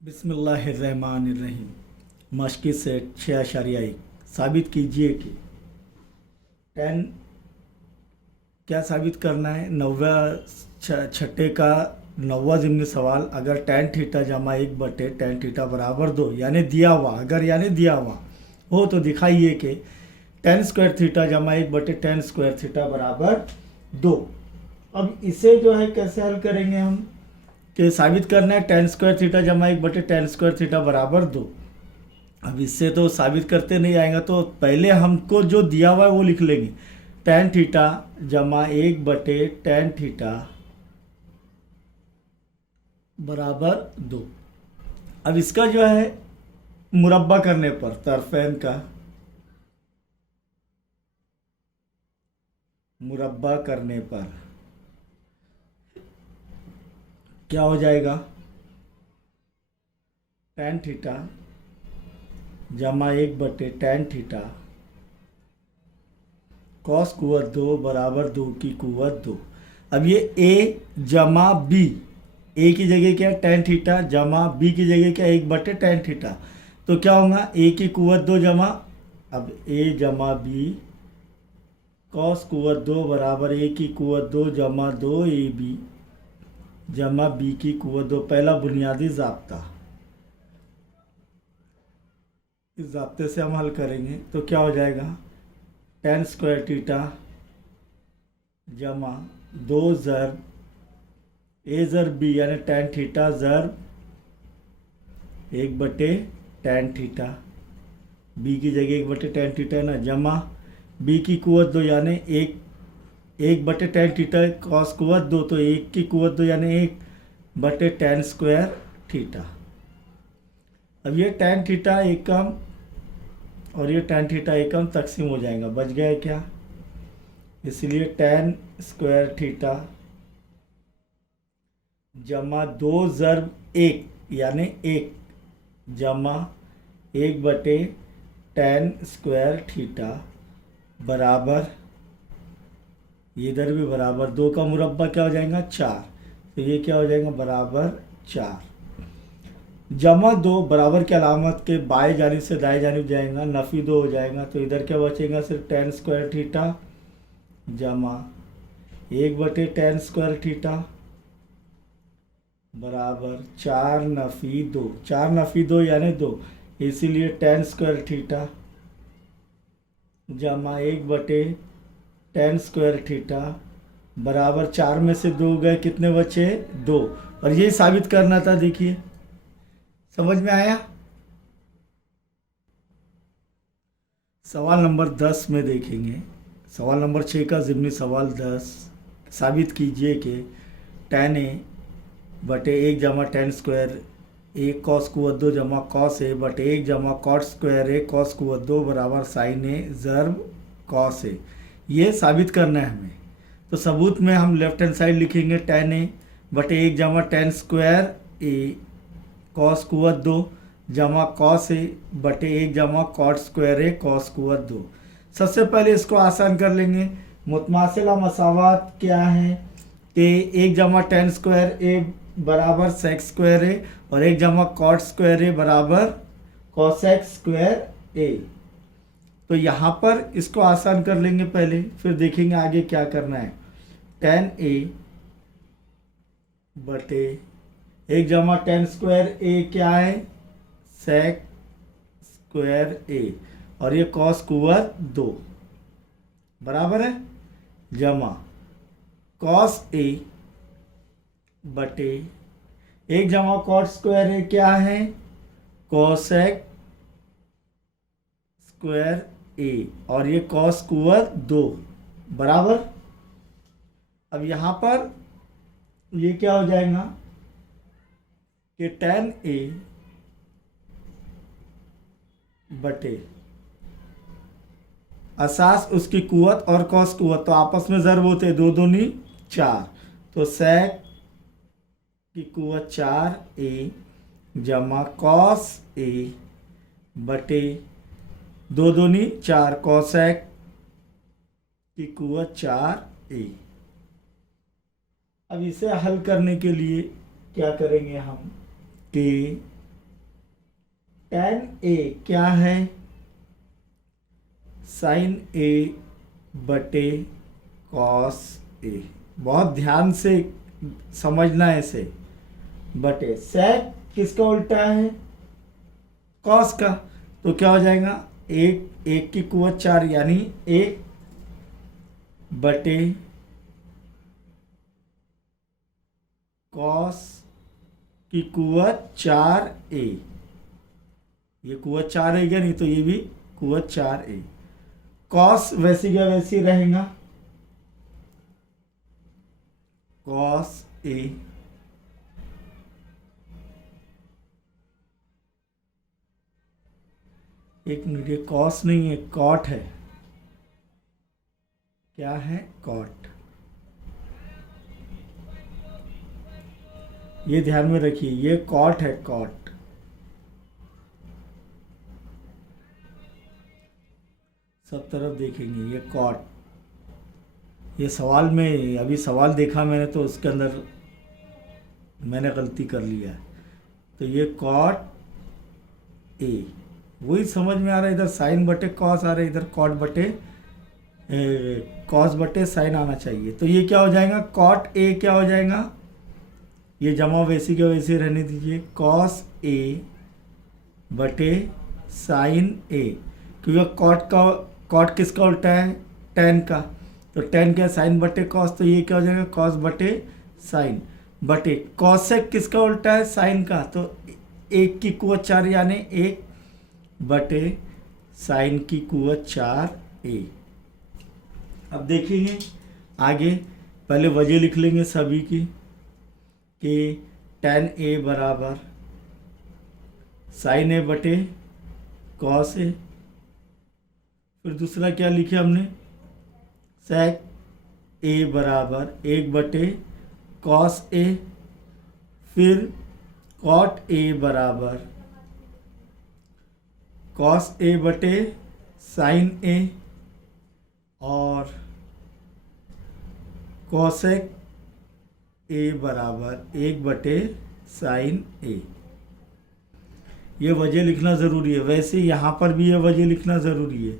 बिस्मिल्लाहिर्रहमानिर्रहीम। मशक़ी सेट 6.1 साबित कीजिए कि टेन क्या साबित करना है। नौवा छठे का नौवा ज़िम्नी सवाल, अगर टेन थीटा जमा 1 बटे टेन थीटा बराबर 2 यानी दिया हुआ, अगर यानी दिया हुआ हो तो दिखाइए कि टेन स्क्वायर थीटा जमा 1 बटे टेन स्क्वायर थीटा बराबर 2। अब इसे जो है कैसे हल करेंगे हम कि साबित करना है टेन स्क्वायर थीटा जमा 1 बटे टेन स्क्वायर थीटा बराबर 2। अब इससे तो साबित करते नहीं आएगा, तो पहले हमको जो दिया हुआ है वो लिख लेंगे। टेन थीटा जमा 1 बटे टेन थीटा बराबर 2। अब इसका जो है मुरब्बा करने पर तरफेन का मुरब्बा करने पर क्या हो जाएगा? टेन थीटा जमा 1 बटे टेन थीटा कॉस कुवत 2 बराबर 2 की कुवत 2। अब ये ए जमा बी, ए की जगह क्या है टेन थीटा, जमा बी की जगह क्या 1 बटे टेन थीटा, तो क्या होगा ए की कुवत 2 जमा, अब ए जमा बी कॉस कुवत 2 बराबर ए की कुवत 2 जमा 2 ए बी जमा बी की कुवत 2। पहला बुनियादी ज़ाब्ता, इस ज़ाब्ते से हम हल करेंगे तो क्या हो जाएगा? टेन स्क्वायर थीटा जमा 2 ज़र ए ज़र बी यानी टेन थीटा ज़र 1 बटे टेन थीटा, बी की जगह 1 बटे टेन थीटा है ना, जमा बी की कुवत 2 यानी 1 बटे टेन थीटा कॉस कुवत 2, तो 1 की कुवत 2 यानी 1 बटे टेन स्क्वायर थीटा। अब ये टेन थीटा एकम और ये टेन थीटा एकम तकसीम हो जाएगा, बच गया क्या? इसलिए टेन स्क्वायर थीटा जमा 2 ज़र 1 यानी 1 जमा 1 बटे टेन स्क्वायर थीटा बराबर, इधर भी बराबर 2 का मुरब्बा क्या हो जाएगा 4, तो ये क्या हो जाएगा बराबर 4। जमा 2 बराबर की अलामत के बाएं जानिब से दाएं जानिब जाएगा, नफ़ी 2 हो जाएगा, तो इधर क्या बचेगा सिर्फ टेन स्क्वायर थीटा जमा 1 बटे टेन स्क्वायर थीटा बराबर 4 नफ़ी 2, 4 नफ़ी 2 यानी 2, इसीलिए टेन स्क्वायर थीटा जमा 1 बटे टेन स्क्वायर थीटा बराबर 4 में से 2 गए, कितने बचे 2, और यही साबित करना था। देखिए समझ में आया? सवाल नंबर 10 में देखेंगे। सवाल नंबर 6 का ज़िम्नी सवाल 10, साबित कीजिए कि टेन ए बटे 1 जमा टेन स्क्वायर ए कॉस कुवत 2 जमा कॉस ए बटे 1 जमा कॉट स्क्वायर ए कॉस कुवत 2 बराबर साइन ए ज़र्ब कॉस ए। ये साबित करना है हमें, तो सबूत में हम लेफ्ट हैंड साइड लिखेंगे टेन ए बटे 1 जमा टेन स्क्वायर ए कॉस कुवत 2 जमा कॉस ए बटे 1 जमा कॉट स्क्वायर ए कॉस कुवत 2। सबसे पहले इसको आसान कर लेंगे। मुतमासिला मसावात क्या है कि 1 जमा टेन स्क्वायर ए बराबर सेक्स स्क्वायर ए और 1 जमा कॉट स्क्वायर ए बराबर कॉसेक्स स्क्वायर ए। तो यहाँ पर इसको आसान कर लेंगे पहले, फिर देखेंगे आगे क्या करना है। टेन ए बटे 1 जमा टेन स्क्वायर ए क्या है सेक स्क्वायर ए, और ये कॉस कुवत 2 बराबर है जमा कॉस ए बटे 1 जमा कॉट स्क्वायर ए क्या है कॉसेक स्क्वायर ए, और ये कॉस कुवत 2 बराबर। अब यहाँ पर ये क्या हो जाएगा कि टेन ए बटे असास उसकी कुवत और कॉस कुवत तो आपस में ज़र्ब होते हैं, 2 दूनी 4, तो सेक की कुवत 4 ए जमा कॉस ए बटे 2 दूनी 4 कॉसेक की कुवत 4 ए। अब इसे हल करने के लिए क्या करेंगे हम कि tan ए क्या है, sin ए बटे cos ए। बहुत ध्यान से समझना है इसे। बटे sec किसका उल्टा है, cos का, तो क्या हो जाएगा, एक की कुवत 4 यानी 1 बटे cos की कुवत 4a। ये कुवत 4 है क्या, नहीं तो ये भी कुवत 4a। cos वैसी क्या वैसी रहेगा, cos a एक मिनट, ये cos नहीं है, cot है। क्या है, cot। ये ध्यान में रखिए, ये cot है, cot। सब तरफ देखेंगे, ये cot। ये सवाल में अभी सवाल देखा मैंने तो उसके अंदर मैंने गलती कर लिया है। तो ये cot a, वही समझ में आ रहा है। इधर साइन बटे कॉस आ रहा है, इधर कॉट बटे कॉस बटे साइन आना चाहिए। तो ये क्या हो जाएगा, कॉट ए क्या हो जाएगा, ये जमा वैसी के वैसे रहने दीजिए, कॉस ए बटे साइन ए, क्योंकि कॉट किसका उल्टा है, टेन का। तो टेन क्या, साइन बटे कॉस, तो ये क्या हो जाएगा, कॉस बटे साइन बटे कॉसेक किसका उल्टा है, साइन का। तो 1 की कुवत 4 यानी 1 बटे साइन की कुवत 4a। अब देखेंगे आगे, पहले वजह लिख लेंगे सभी की, कि tan a बराबर साइन ए बटे कॉस ए। फिर दूसरा क्या लिखे हमने, sec a बराबर 1 बटे कॉस ए। फिर cot a बराबर cos ए बटे साइन ए, और cosec ए बराबर 1 बटे साइन ए। ये वजह लिखना ज़रूरी है। वैसे यहाँ पर भी ये वजह लिखना ज़रूरी है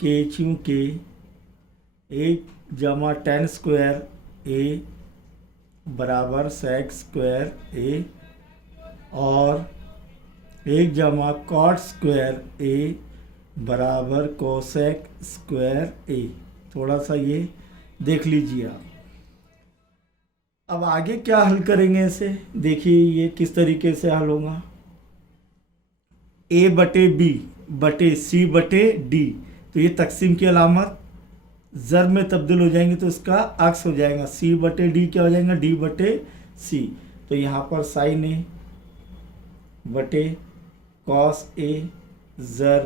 कि चूँकि 1 जमा tan स्क्वायर ए बराबर sec स्क्वायर ए, और 1 जमा कॉट स्क्वायर ए बराबर कोसेक स्क्वायर ए। थोड़ा सा ये देख लीजिए आप। अब आगे क्या हल करेंगे इसे, देखिए ये किस तरीके से हल होगा। ए बटे बी बटे सी बटे डी, तो ये तकसीम की अलामत ज़र में तब्दील हो जाएंगे, तो इसका अक्स हो जाएगा, सी बटे डी क्या हो जाएगा, डी बटे सी। तो यहाँ पर साइन ए बटे कॉस ए ज़र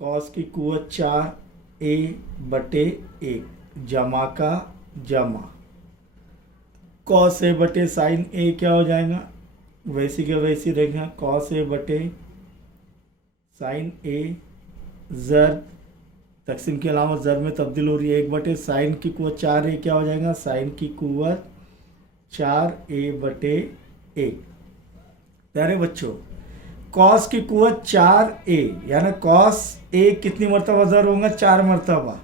कॉस की कुवत 4 ए बटे 1 जमा का जमा, कॉस ए बटे साइन ए क्या हो जाएगा, वैसी के वैसी रहेगा, कॉस ए बटे साइन ए ज़र तकसीम की अलामत ज़र में तब्दील हो रही है, 1 बटे साइन की कुवत 4 ए क्या हो जाएगा, साइन की कुवत 4 ए बटे 1। प्यारे बच्चों, कॉस की कुवत 4a यानी कॉस ए कितनी मरतबा ज़र होगा, 4 मरतबा।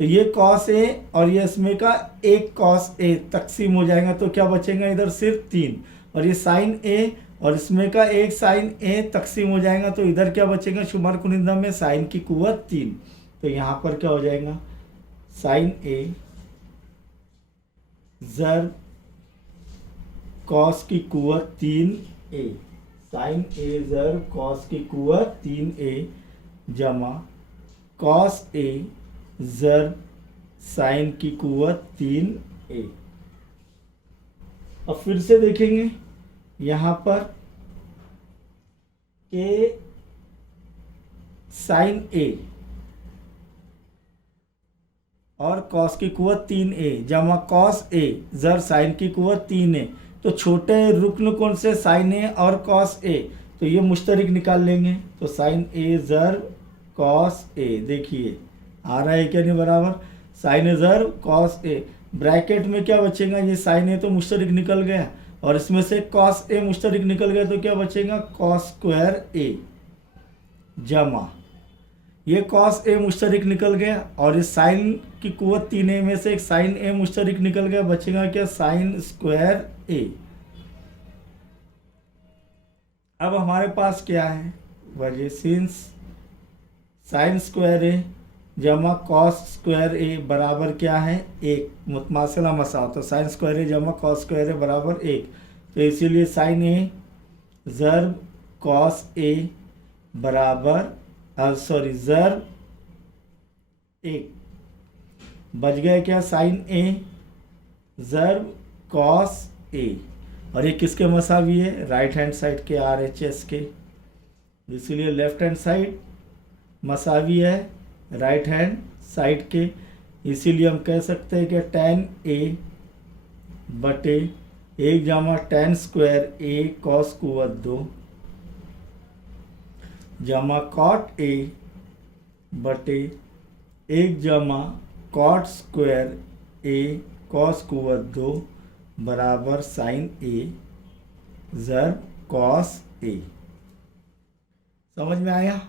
तो ये कॉस ए और ये इसमें का 1 कॉस ए तकसीम हो जाएगा, तो क्या बचेगा इधर सिर्फ 3, और ये साइन ए और इसमें का 1 साइन ए तकसीम हो जाएगा, तो इधर क्या बचेगा, शुमार कुनिंदा में साइन की कुवत 3। तो यहाँ पर क्या हो जाएगा, साइन ए ज़र कॉस की कुवत 3a, साइन ए ज़र कॉस की कुवत 3a जमा कॉस ए ज़र साइन की कुवत 3a। अब फिर से देखेंगे यहाँ पर के साइन ए और कॉस की कुवत 3a जमा कॉस ए ज़र साइन की कुवत 3a। तो छोटे रुकन कौन से, साइन ए और कॉस ए, तो ये मुश्तरक निकाल लेंगे। तो साइन ए ज़र कॉस ए, देखिए आ रहा है क्या नहीं बराबर, साइन ए ज़र कॉस ए, ब्रैकेट में क्या बचेगा, ये साइन ए तो मुश्तरक निकल गया, और इसमें से कॉस ए मुश्तरक निकल गया तो क्या बचेगा, कॉस स्क्वायर ए जमा ये कॉस ए मुश्तरक निकल गया और इस साइन की कुव्वत 3a में से एक साइन ए मुश्तरक निकल गया, बचेगा क्या, साइन स्क्वायर ए। अब हमारे पास क्या है वजह, सिंस साइन स्क्वायर ए जमा कॉस स्क्वायर ए बराबर क्या है, एक, मुतमासिला मसा, तो साइन स्क्वायर ए जमा कॉस स्क्वायर ए बराबर एक, तो इसीलिए साइन ए ज़र्ब कॉस ए बराबर ज़र्ब एक, बच गया क्या, साइन ए ज़र्ब कॉस ए, और ये किसके मसावी है, राइट हैंड साइड के RHS के, इसीलिए लेफ्ट हैंड साइड मसावी है राइट हैंड साइड के, इसीलिए हम कह सकते हैं कि tan ए बटे एक जमा tan स्क्वायर ए कॉस कुव्वत 2 जमा कॉट ए बटे एक जमा कॉट स्क्वायर ए कॉस कुव्वत 2 बराबर साइन ए ज़र्ब कॉस ए। समझ में आया।